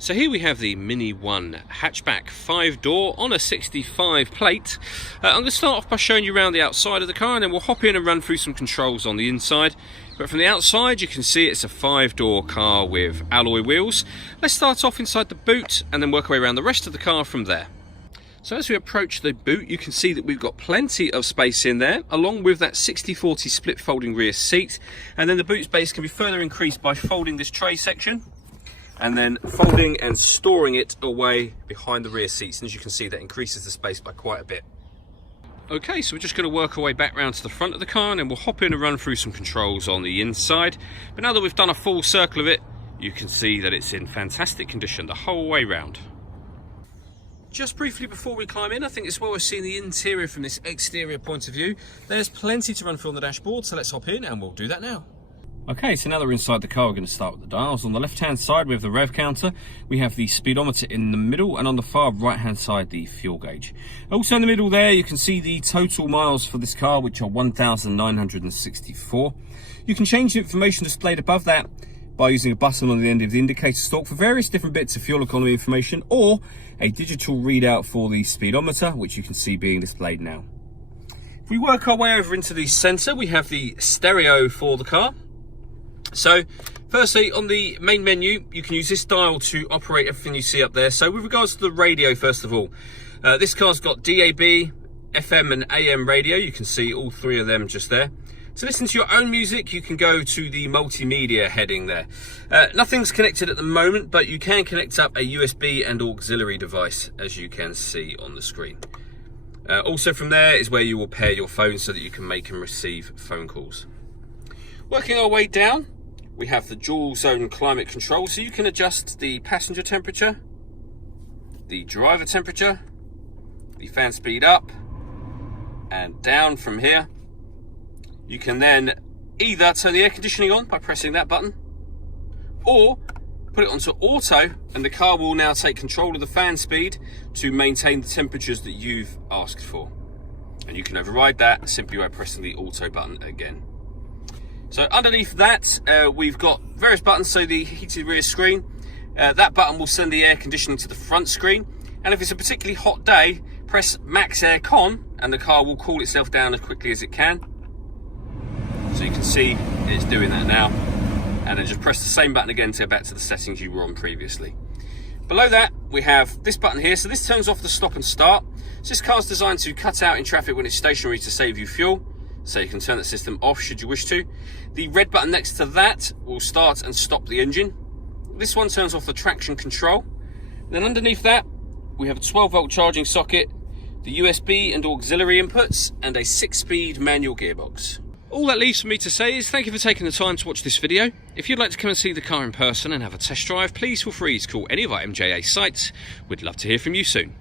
So here we have the Mini 1 hatchback 5-door on a 65 plate. I'm going to start off by showing you around the outside of the car, and then we'll hop in and run through some controls on the inside. But from the outside you can see it's a 5-door car with alloy wheels. Let's start off inside the boot and then work our way around the rest of the car from there. So as we approach the boot, you can see that we've got plenty of space in there, along with that 60/40 split folding rear seat. And then the boot space can be further increased by folding this tray section and then folding and storing it away behind the rear seats. And as you can see, that increases the space by quite a bit. Okay, so we're just going to work our way back round to the front of the car, and then we'll hop in and run through some controls on the inside. But now that we've done a full circle of it, you can see that it's in fantastic condition the whole way round. Just briefly before we climb in, I think it's well worth seeing the interior from this exterior point of view. There's plenty to run through on the dashboard, so let's hop in and we'll do that now. Okay, so now that we're inside the car, we're going to start with the dials. On the left-hand side, we have the rev counter. We have the speedometer in the middle, and on the far right-hand side, the fuel gauge. Also in the middle there, you can see the total miles for this car, which are 1,964. You can change the information displayed above that by using a button on the end of the indicator stalk for various different bits of fuel economy information, or a digital readout for the speedometer, which you can see being displayed now. If we work our way over into the centre, we have the stereo for the car. So firstly, on the main menu, you can use this dial to operate everything you see up there. So with regards to the radio, first of all, this car's got DAB, FM and AM radio. You can see all three of them just there. To listen to your own music, you can go to the multimedia heading there. Nothing's connected at the moment, but you can connect up a USB and auxiliary device, as you can see on the screen. Also from there is where you will pair your phone so that you can make and receive phone calls. Working our way down, we have the dual zone climate control, so you can adjust the passenger temperature, the driver temperature, the fan speed up and down from here. You can then either turn the air conditioning on by pressing that button, or put it onto auto, and the car will now take control of the fan speed to maintain the temperatures that you've asked for. And you can override that simply by pressing the auto button again. So underneath that, we've got various buttons. So the heated rear screen, that button will send the air conditioning to the front screen. And if it's a particularly hot day, press max air con, and the car will cool itself down as quickly as it can. So you can see it's doing that now. And then just press the same button again to go back to the settings you were on previously. Below that, we have this button here. So this turns off the stop and start. So this car's designed to cut out in traffic when it's stationary to save you fuel. So you can turn the system off should you wish to. The red button next to that will start and stop the engine. This one turns off the traction control. Then underneath that, we have a 12-volt charging socket, the USB and auxiliary inputs, and a 6-speed manual gearbox. All that leaves for me to say is thank you for taking the time to watch this video. If you'd like to come and see the car in person and have a test drive, please feel free to call any of our MJA sites. We'd love to hear from you soon.